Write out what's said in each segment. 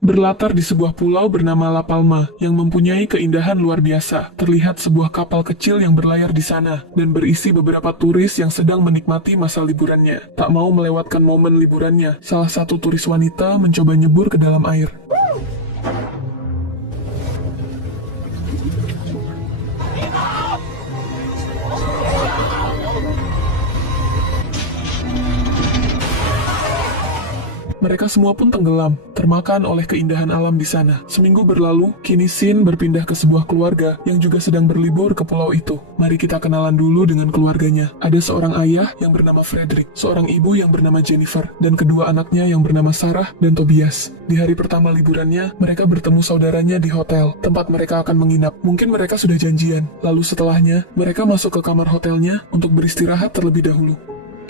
Berlatar di sebuah pulau bernama La Palma yang mempunyai keindahan luar biasa. Terlihat sebuah kapal kecil yang berlayar di sana dan berisi beberapa turis yang sedang menikmati masa liburannya. Tak mau melewatkan momen liburannya, salah satu turis wanita mencoba nyebur ke dalam air. Mereka semua pun tenggelam, termakan oleh keindahan alam di sana. Seminggu berlalu, kini Sin berpindah ke sebuah keluarga yang juga sedang berlibur ke pulau itu. Mari kita kenalan dulu dengan keluarganya. Ada seorang ayah yang bernama Frederick, seorang ibu yang bernama Jennifer, dan kedua anaknya yang bernama Sarah dan Tobias. Di hari pertama liburannya, mereka bertemu saudaranya di hotel, tempat mereka akan menginap. Mungkin mereka sudah janjian. Lalu setelahnya, mereka masuk ke kamar hotelnya untuk beristirahat terlebih dahulu.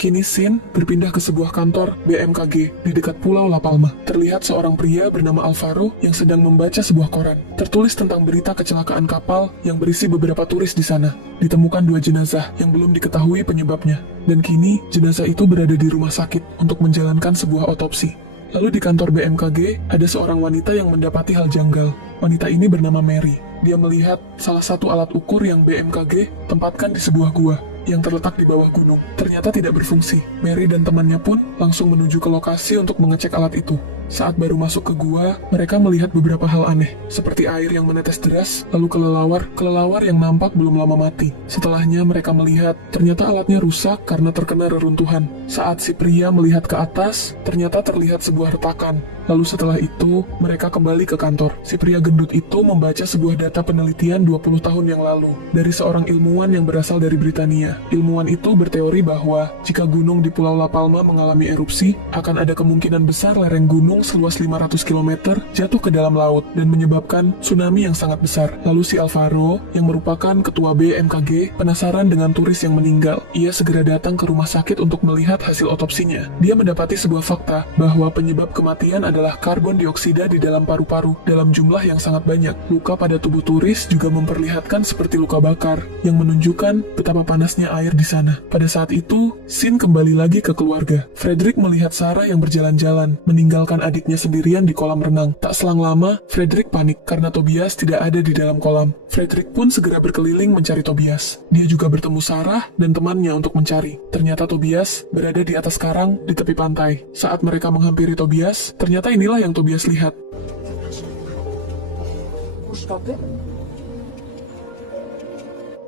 Kini Sin berpindah ke sebuah kantor BMKG di dekat Pulau La Palma. Terlihat seorang pria bernama Alvaro yang sedang membaca sebuah koran. Tertulis tentang berita kecelakaan kapal yang berisi beberapa turis di sana. Ditemukan 2 jenazah yang belum diketahui penyebabnya. Dan kini jenazah itu berada di rumah sakit untuk menjalankan sebuah otopsi. Lalu di kantor BMKG ada seorang wanita yang mendapati hal janggal. Wanita ini bernama Mary. Dia melihat salah satu alat ukur yang BMKG tempatkan di sebuah gua yang terletak di bawah gunung. Ternyata tidak berfungsi. Mary dan temannya pun langsung menuju ke lokasi untuk mengecek alat itu. Saat baru masuk ke gua, mereka melihat beberapa hal aneh, seperti air yang menetes deras, lalu kelelawar yang nampak belum lama mati. Setelahnya mereka melihat, ternyata alatnya rusak karena terkena reruntuhan. Saat si pria melihat ke atas, ternyata terlihat sebuah retakan. Lalu setelah itu, mereka kembali ke kantor. Si pria gendut itu membaca sebuah data penelitian 20 tahun yang lalu dari seorang ilmuwan yang berasal dari Britania. Ilmuwan itu berteori bahwa jika gunung di Pulau La Palma mengalami erupsi, akan ada kemungkinan besar lereng gunung seluas 500 km jatuh ke dalam laut dan menyebabkan tsunami yang sangat besar. Lalu si Alvaro, yang merupakan ketua BMKG, penasaran dengan turis yang meninggal. Ia segera datang ke rumah sakit untuk melihat hasil otopsinya. Dia mendapati sebuah fakta bahwa penyebab kematian adalah karbon dioksida di dalam paru-paru dalam jumlah yang sangat banyak. Luka pada tubuh turis juga memperlihatkan seperti luka bakar yang menunjukkan betapa panasnya air di sana. Pada saat itu, Sin kembali lagi ke keluarga. Frederick melihat Sarah yang berjalan-jalan, meninggalkan adiknya sendirian di kolam renang. Tak selang lama, Frederick panik karena Tobias tidak ada di dalam kolam. Frederick pun segera berkeliling mencari Tobias. Dia juga bertemu Sarah dan temannya untuk mencari. Ternyata Tobias berada di atas karang di tepi pantai. Saat mereka menghampiri Tobias, ternyata inilah yang Tobias lihat.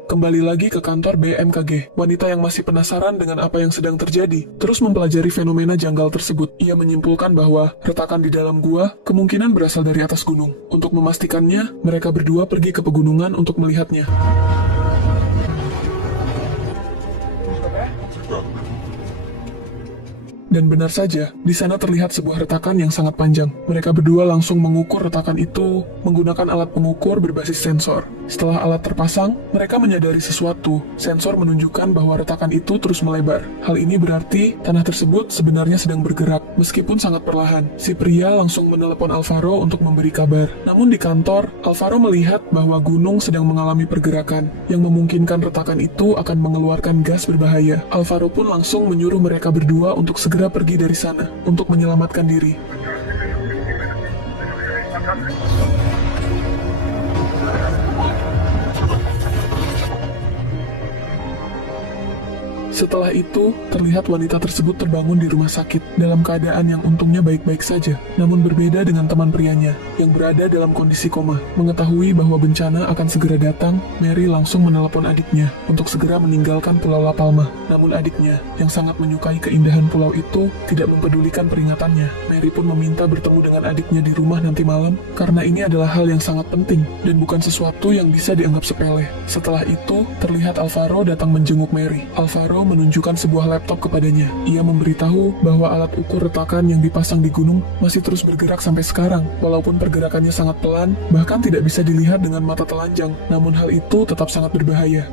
Kembali lagi ke kantor BMKG. Wanita yang masih penasaran dengan apa yang sedang terjadi terus mempelajari fenomena janggal tersebut. Ia menyimpulkan bahwa retakan di dalam gua kemungkinan berasal dari atas gunung. Untuk memastikannya, mereka berdua pergi ke pegunungan untuk melihatnya. Dan benar saja, di sana terlihat sebuah retakan yang sangat panjang. Mereka berdua langsung mengukur retakan itu menggunakan alat pengukur berbasis sensor. Setelah alat terpasang, mereka menyadari sesuatu. Sensor menunjukkan bahwa retakan itu terus melebar. Hal ini berarti tanah tersebut sebenarnya sedang bergerak, meskipun sangat perlahan. Si pria langsung menelepon Alvaro untuk memberi kabar. Namun di kantor, Alvaro melihat bahwa gunung sedang mengalami pergerakan, yang memungkinkan retakan itu akan mengeluarkan gas berbahaya. Alvaro pun langsung menyuruh mereka berdua untuk segera pergi dari sana untuk menyelamatkan diri. Setelah itu, terlihat wanita tersebut terbangun di rumah sakit dalam keadaan yang untungnya baik-baik saja. Namun berbeda dengan teman prianya yang berada dalam kondisi koma. Mengetahui bahwa bencana akan segera datang, Mary langsung menelepon adiknya untuk segera meninggalkan Pulau La Palma. Namun adiknya, yang sangat menyukai keindahan pulau itu, tidak mempedulikan peringatannya. Mary pun meminta bertemu dengan adiknya di rumah nanti malam karena ini adalah hal yang sangat penting dan bukan sesuatu yang bisa dianggap sepele. Setelah itu, terlihat Alvaro datang menjenguk Mary. Alvaro menunjukkan sebuah laptop kepadanya. Ia memberitahu bahwa alat ukur retakan yang dipasang di gunung masih terus bergerak sampai sekarang. Walaupun pergerakannya sangat pelan, bahkan tidak bisa dilihat dengan mata telanjang, namun hal itu tetap sangat berbahaya.